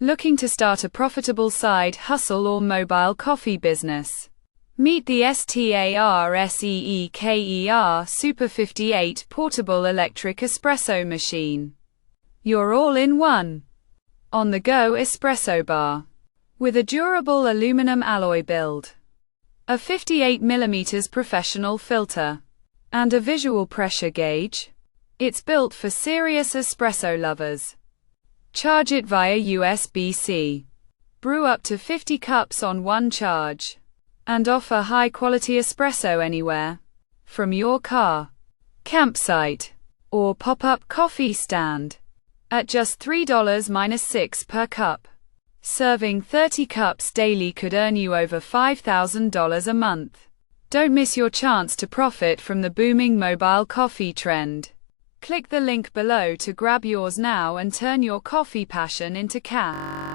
Looking to start a profitable side hustle or mobile coffee business? Meet the STARSEEKER Super 58 portable electric espresso machine. Your all-in-one, on-the-go espresso bar. With a durable aluminum alloy build, a 58mm professional filter, and a visual pressure gauge, it's built for serious espresso lovers. Charge it via USB-C. Brew up to 50 cups on one charge. And offer high-quality espresso anywhere. From your car, campsite, or pop-up coffee stand. At just $3-6 per cup. Serving 30 cups daily could earn you over $5,000 a month. Don't miss your chance to profit from the booming mobile coffee trend. Click the link below to grab yours now and turn your coffee passion into cash.